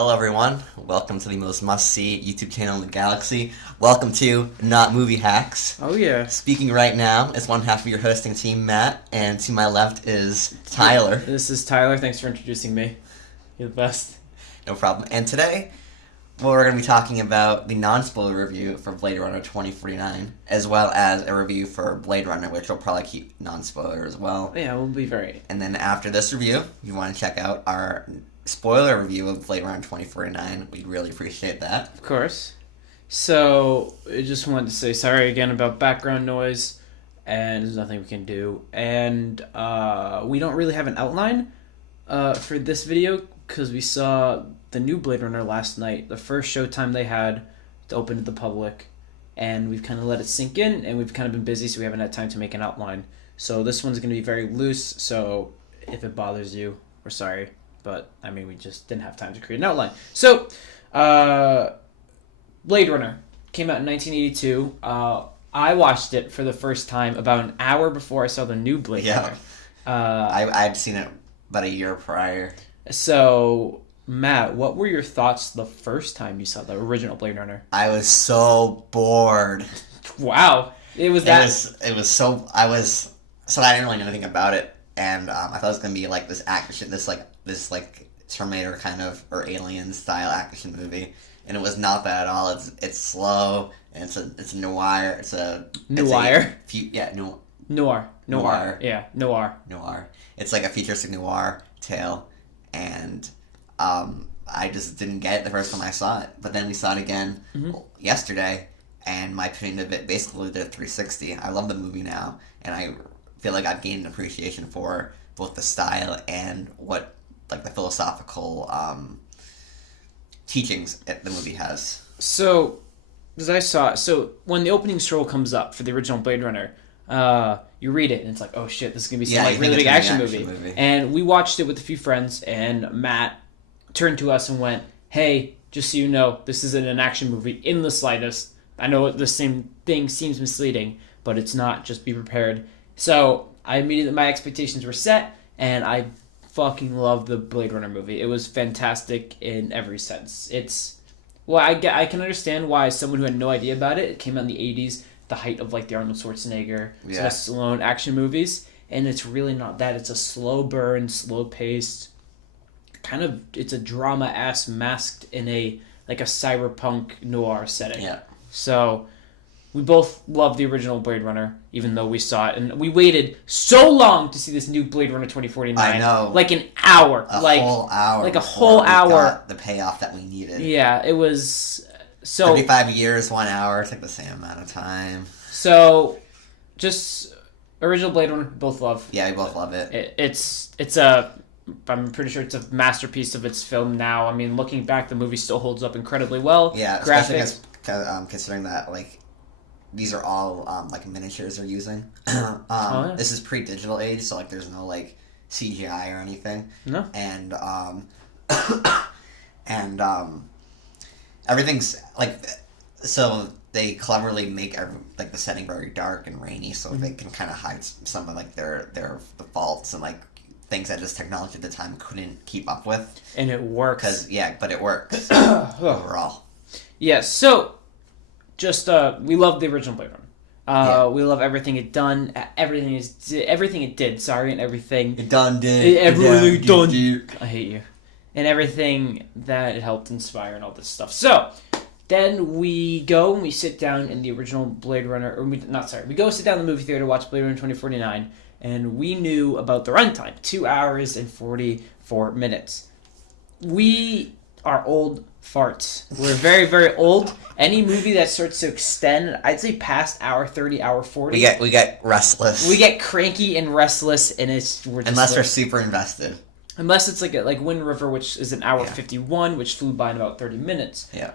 Hello everyone, welcome to the most must-see YouTube channel in the galaxy. Welcome to NotMovieHacks. Oh yeah. Speaking right now is one half of your hosting team, Matt, and to my left is Tyler. This is Tyler, thanks for introducing me. You're the best. No problem. And today, we're going to be talking about the non-spoiler review for Blade Runner 2049, as well as a review for Blade Runner, which will probably keep non-spoiler as well. Yeah, we'll be very... And then after this review, if you want to check out our spoiler review of Blade Runner 2049, we'd really appreciate that. Of course. So, I just wanted to say sorry again about background noise, and there's nothing we can do. And we don't really have an outline for this video, because we saw the new Blade Runner last night, the first showtime they had to open to the public, and we've kind of let it sink in, and we've kind of been busy, so we haven't had time to make an outline. So this one's going to be very loose, so if it bothers you, we're sorry. But, I mean, we just didn't have time to create an outline. So, Blade Runner came out in 1982. I watched it for the first time about an hour before I saw the new Blade Runner. I'd seen it about a year prior. So, Matt, what were your thoughts the first time you saw the original Blade Runner? I was so bored. Wow. I didn't really know anything about it. And I thought it was going to be like this action, this Terminator kind of, or Alien style action movie. And it was not that at all. It's slow, and it's a noir. It's a... Noir? Noir. Yeah, noir. Noir. It's like a futuristic noir tale. And I just didn't get it the first time I saw it. But then we saw it again yesterday, and my opinion of it basically did a 360. I love the movie now, and I feel like I've gained an appreciation for both the style and what, like, the philosophical teachings the movie has. So, as I saw, when the opening scroll comes up for the original Blade Runner, you read it and it's like, oh shit, this is gonna be some really big action movie. And we watched it with a few friends, and Matt turned to us and went, "Hey, just so you know, this isn't an action movie in the slightest. I know the same thing seems misleading, but it's not. Just be prepared." So my expectations were set, and I fucking love the Blade Runner movie. It was fantastic in every sense. I can understand why someone who had no idea about it came out in the 80s, the height of like the Arnold Schwarzenegger, Sylvester Stallone action movies, and it's really not that. It's a slow burn, slow paced, kind of, it's a drama-ass masked in a cyberpunk noir setting. Yeah. So we both love the original Blade Runner, even though we saw it. And we waited so long to see this new Blade Runner 2049. I know. Like an hour. Whole hour. Like a whole hour. Got the payoff that we needed. Yeah, it was... 35 years, 1 hour. It's like the same amount of time. So, just... Original Blade Runner, both love. Yeah, we both love it. I'm pretty sure it's a masterpiece of its film now. I mean, looking back, the movie still holds up incredibly well. Yeah, graphics. Considering that, like... These are all, miniatures they're using. This is pre-digital age, so, there's no, CGI or anything. No. And, everything's, so they cleverly make, the setting very dark and rainy, so they can kind of hide some of, their faults and, things that this technology at the time couldn't keep up with. And it works. But it works overall. Yeah, so... we love the original Blade Runner. We love everything it done, everything it did. And everything it did. Everything it done. I hate you. And everything that it helped inspire and all this stuff. So then we go and we sit down in the original Blade Runner, we go sit down in the movie theater to watch Blade Runner 2049, and we knew about the runtime, 2 hours and 44 minutes. We are old farts. We're very, very old. Any movie that starts to extend, I'd say past hour 30, hour 40. We get restless. We get cranky and restless, and unless we're super invested. Unless it's like Wind River, which is an hour 51, which flew by in about 30 minutes. Yeah.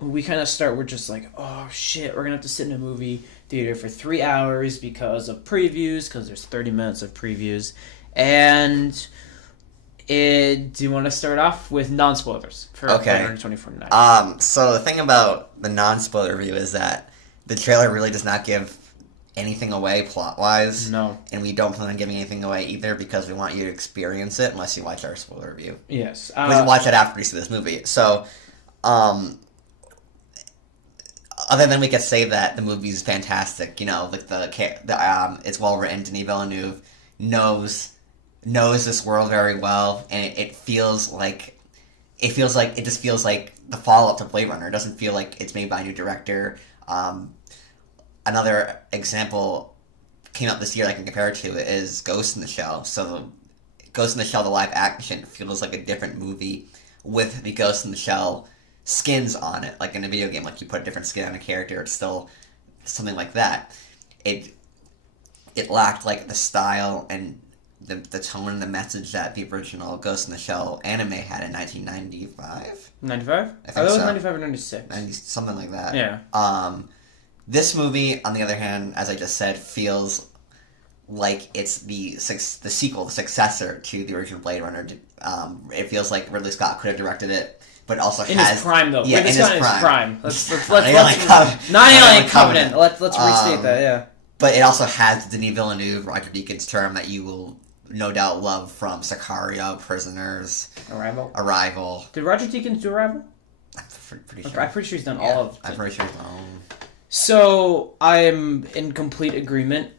We kind of start, we're just like, oh shit, we're going to have to sit in a movie theater for 3 hours because of previews, because there's 30 minutes of previews. And... do you want to start off with non-spoilers for Blade Runner 2049? So the thing about the non-spoiler review is that the trailer really does not give anything away plot-wise. No. And we don't plan on giving anything away either because we want you to experience it unless you watch our spoiler review. Yes. We can watch it after you see this movie. So, other than we could say that the movie is fantastic, you know, like it's well written. Denis Villeneuve knows this world very well, and it just feels like the follow-up to Blade Runner. It doesn't feel like it's made by a new director. Another example came up this year I can compare it to is Ghost in the Shell. So Ghost in the Shell, the live action, feels like a different movie with the Ghost in the Shell skins on it. Like in a video game, like you put a different skin on a character, it's still something like that. It lacked like the style and the tone and the message that the original Ghost in the Shell anime had in 1995. 95? I think it was so. 95 or 96. Something like that. Yeah. This movie, on the other hand, as I just said, feels like it's the sequel, the successor to the original Blade Runner. It feels like Ridley Scott could have directed it, but also in his prime though. Yeah, Ridley in Scott his prime. Let's Not Alien Covenant. Let's restate that. Yeah. But it also has Denis Villeneuve, Roger Deakins term that you will no doubt love from Sicario, Prisoners, Arrival. Did Roger Deakins do Arrival? I'm pretty sure. I'm pretty sure he's done all of. I'm pretty sure he's done all. So I'm in complete agreement.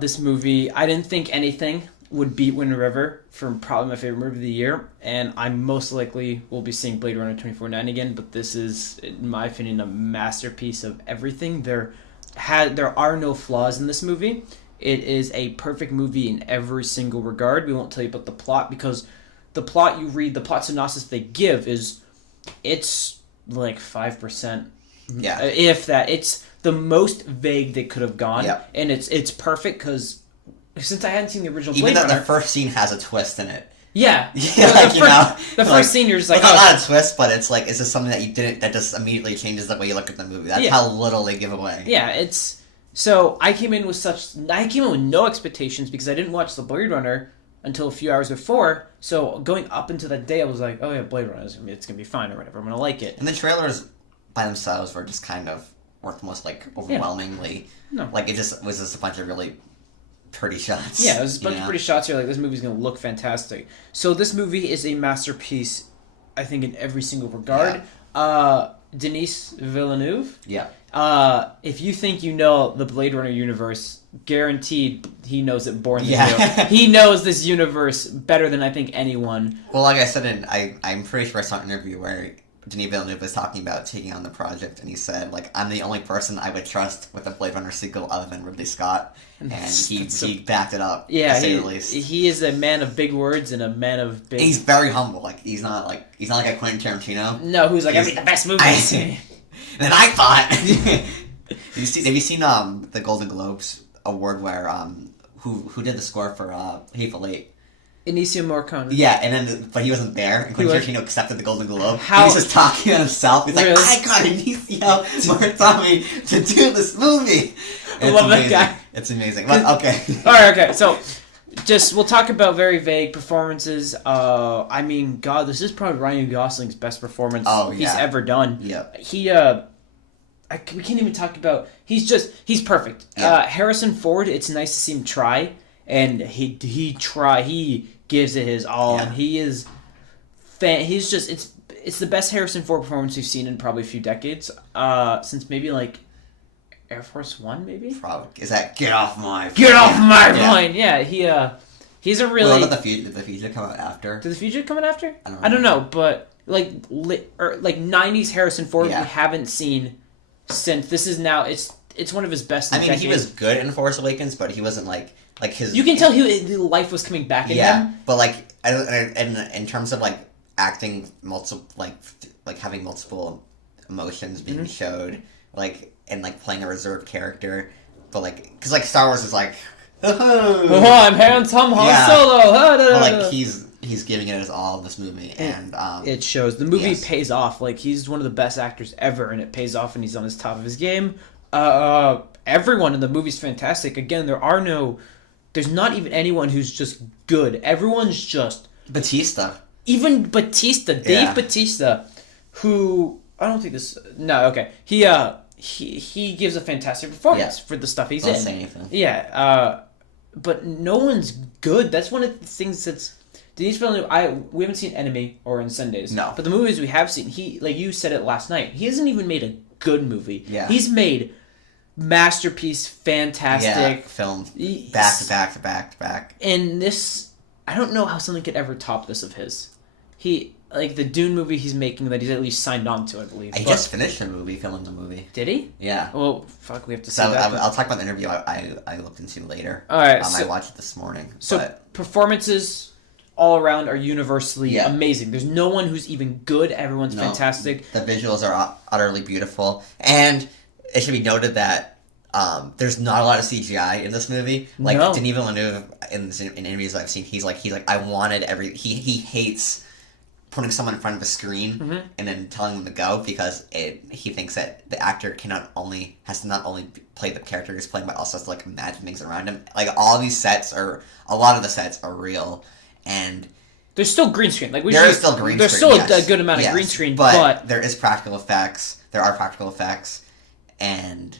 This movie, I didn't think anything would beat Wind River for probably my favorite movie of the year, and I most likely will be seeing Blade Runner 2049 again. But this is, in my opinion, a masterpiece of everything. There are no flaws in this movie. It is a perfect movie in every single regard. We won't tell you about the plot because the plot you read, the plot synopsis they give it's like 5%. Yeah. If that. It's the most vague they could have gone. Yep. And it's perfect because since I hadn't seen the original Blade Runner... Even though Runner... the first scene has a twist in it. Yeah. The first scene, you're just like... Not a twist, but it's like, is this something that you didn't... That just immediately changes the way you look at the movie. That's how little they give away. Yeah, it's... So, I came in with no expectations because I didn't watch the Blade Runner until a few hours before. So, going up into that day, I was like, oh yeah, Blade Runner, it's going to be fine or whatever. I'm going to like it. And the trailers by themselves were just kind of... worked almost like overwhelmingly. Yeah. No. Like it just was just a bunch of really pretty shots. Yeah, it was a bunch of pretty shots. You're like, this movie's going to look fantastic. So this movie is a masterpiece, I think, in every single regard. Yeah. Denis Villeneuve. Yeah. If you think you know the Blade Runner universe, guaranteed he knows it more than you. He knows this universe better than I think anyone. Well, like I said, I'm pretty sure I saw an interview where Denis Villeneuve was talking about taking on the project, and he said, like, I'm the only person I would trust with a Blade Runner sequel other than Ridley Scott, and he backed it up, to say the least. He is a man of big words and a man of big... He's very humble, like, he's not like a Quentin Tarantino. No, who's like, I made the best movies. And I thought... Have you seen the Golden Globes award where, who did the score for Hateful Eight? Ennio Morricone. Yeah, but he wasn't there, and Quentin Tarantino accepted the Golden Globe. How? He was just talking to himself. He's really? like, I got Ennio Morricone to do this movie. I love that guy. It's amazing. But, okay. Alright, okay. So, we'll talk about very vague performances. I mean, God, this is probably Ryan Gosling's best performance he's ever done. Yep. We can't even talk about... He's perfect. Yeah. Harrison Ford, it's nice to see him try. And he gives it his all, and he is... He's just... It's the best Harrison Ford performance we've seen in probably a few decades. Since maybe, like, Air Force One, maybe? Probably. Is that Get Off My... Get Off My Mind! Yeah, he's a really... Well, did the Fugitive come out after? Did the Fugitive come out after? I don't know, but, like 90s Harrison Ford we haven't seen since... This is now... It's one of his best in decades. He was good in Force Awakens, but he wasn't, like his... You can tell life was coming back in him. Yeah, but, like, in terms of, like, acting multiple... Like having multiple emotions being showed, like, and, like, playing a reserved character, but, like... Because, like, Star Wars is, like... Oh, I'm Han Solo! But, like, he's giving it his all in this movie, and... it shows. The movie pays off. Like, he's one of the best actors ever, and it pays off, and he's on his top of his game. Everyone in the movie's fantastic. Again, there's not even anyone who's just good. Everyone's just... Batista. Even Batista, Dave Batista, who... I don't think this... No, okay. he gives a fantastic performance for the stuff he's in. Don't say anything. Yeah, but no one's good. That's one of the things that's Denis Villeneuve. We haven't seen Enemy or Incendies. No, but the movies we have seen, he, like you said it last night, he hasn't even made a good movie. Yeah, he's made masterpiece, fantastic film back to back. And this, I don't know how something could ever top this of his. He, like the Dune movie he's making that he's at least signed on to, I believe. He just finished a movie, filming the movie. Did he? Yeah. Well, fuck, we have to see that. I'll talk about the interview I looked into later. All right. I watched it this morning. So performances all around are universally amazing. There's no one who's even good. Everyone's fantastic. The visuals are utterly beautiful. And it should be noted that there's not a lot of CGI in this movie. Like, Denis Villeneuve, in interviews I've seen, he's like, I wanted he hates putting someone in front of a screen and then telling them to go, because he thinks that the actor has to not only play the character he's playing, but also has to, like, imagine things around him. Like, a lot of the sets are real, and there's still green screen. Like, there's still a good amount of green screen, but there is practical effects. There are practical effects, and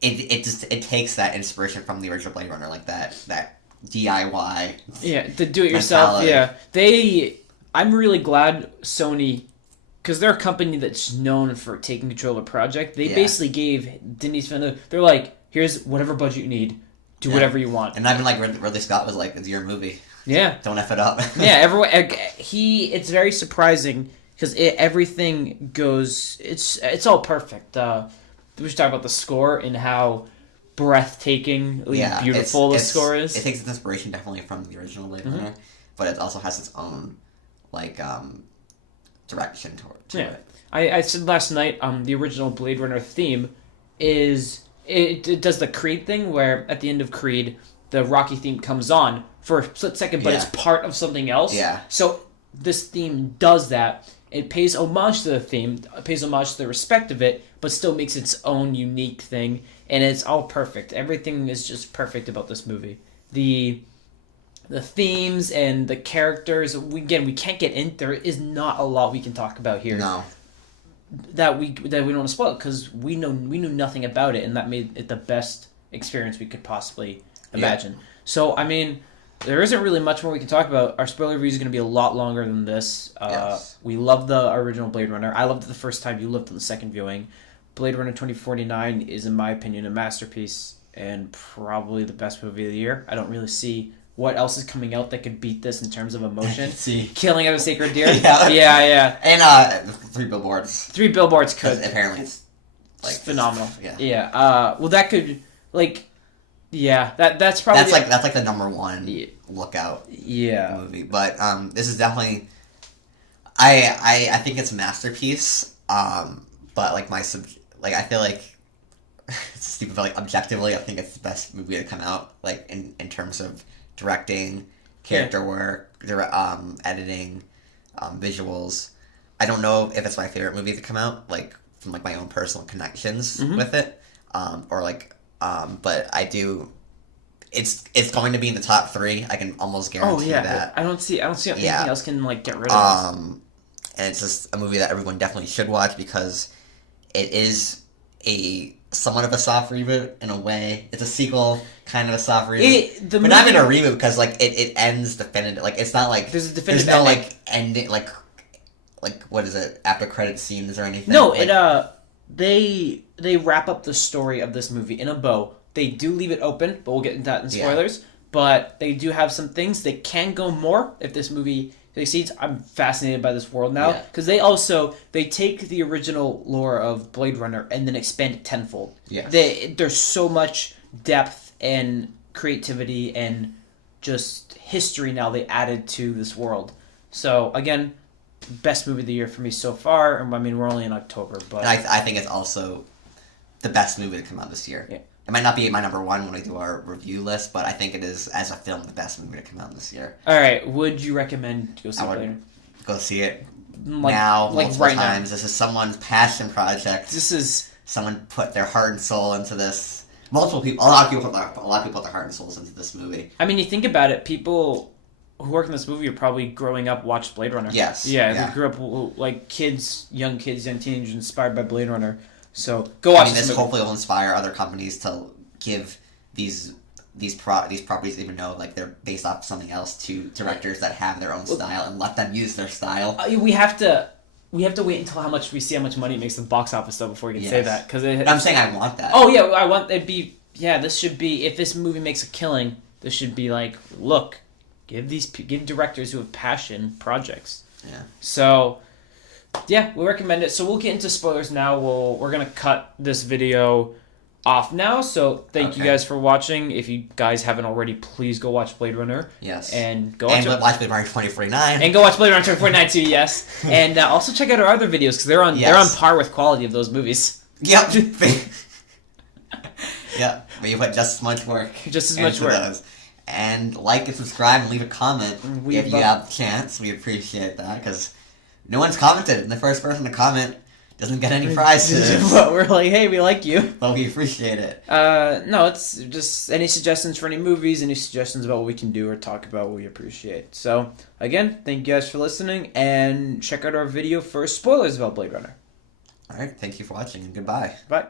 it takes that inspiration from the original Blade Runner, like that DIY. Yeah, the do-it-yourself. Yeah, I'm really glad Sony, because they're a company that's known for taking control of a project. They basically gave Denis Villeneuve, they're like, here's whatever budget you need, do whatever you want. And I've been like, Ridley Scott was like, it's your movie. Yeah. Don't F it up. Yeah, everyone. It's very surprising because everything goes. It's all perfect. We should talk about the score and how breathtakingly beautiful the score is. It takes its inspiration definitely from the original Blade Runner, but it also has its own direction to it. I said last night, the original Blade Runner theme is it does the Creed thing where at the end of Creed the Rocky theme comes on for a split second, but it's part of something else. Yeah. So this theme does that. It pays homage to the theme, it pays homage to the respect of it, but still makes its own unique thing, and it's all perfect. Everything is just perfect about this movie. The themes and the characters, we can't get in. There is not a lot we can talk about here. No. That we don't want to spoil, because we knew nothing about it, and that made it the best experience we could possibly imagine. So, I mean, there isn't really much more we can talk about. Our spoiler review is going to be a lot longer than this. We love the original Blade Runner. I loved it the first time. You loved it the second viewing. Blade Runner 2049 is, in my opinion, a masterpiece and probably the best movie of the year. I don't really see what else is coming out that could beat this in terms of emotion. Killing of a Sacred Deer. Yeah. And 3 Billboards. 3 Billboards could. Apparently it's phenomenal. Yeah. Well, that could, that's probably... That's like the number one lookout movie. But this is definitely... I think it's a masterpiece. But I feel like it's stupid, but objectively I think it's the best movie to come out, in terms of directing, character work, editing, visuals. I don't know if it's my favorite movie to come out, from my own personal connections with it, but I do. It's going to be in the top 3. I can almost guarantee that. I don't see how anything else can get rid of it. And it's just a movie that everyone definitely should watch, because it is somewhat of a soft reboot in a way. It's a sequel, kind of a soft reboot, but not even a reboot, because it ends definitive. It's not like there's a definitive ending, what is it, after credit scenes or anything. No, they wrap up the story of this movie in a bow. They do leave it open, but we'll get into that in spoilers. Yeah. But they do have some things. They can go more if this movie succeeds. I'm fascinated by this world now, because they take the original lore of Blade Runner and then expand it tenfold. Yes. There's so much depth and creativity and just history now they added to this world. So again, best movie of the year for me so far. I mean, we're only in October, but I think it's also the best movie to come out this year. Yeah. It might not be my number 1 when we do our review list, but I think it is, as a film, the best movie to come out this year. All right, would you recommend to go see it later? Go see it now, multiple right times. Now. This is someone's passion project. This is someone put their heart and soul into this. Multiple people, a lot of people put their heart and souls into this movie. I mean, you think about it, people who work in this movie are probably growing up watched Blade Runner. Yes. Yeah, they grew up young kids, young teenagers inspired by Blade Runner. So go watch this hopefully will inspire other companies to give these properties, even though like they're based off something else, to directors that have their own style and let them use their style. We have to wait until we see how much money it makes the box office though before we can say that, because I'm saying I want that. Oh yeah, I want it be. Yeah, this should be, if this movie makes a killing, this should be like, look, give directors who have passion projects. Yeah. So, yeah, we recommend it. So we'll get into spoilers now. We're gonna cut this video off now. So thank you guys for watching. If you guys haven't already, please go watch Blade Runner. Yes. And watch Blade Runner 2049. And go watch Blade Runner 2049 too. Yes. And also check out our other videos, because they're on par with quality of those movies. Yep. Yeah, but you put just as much work. Just as much work. Those. And like and subscribe and leave a comment if you have the chance. We appreciate that, because no one's commented, and the first person to comment doesn't get any prizes. But we're like, hey, we like you. But we appreciate it. No, it's just any suggestions for any movies, any suggestions about what we can do or talk about, we appreciate. So, again, thank you guys for listening, and check out our video for spoilers about Blade Runner. Alright, thank you for watching, and goodbye. Bye.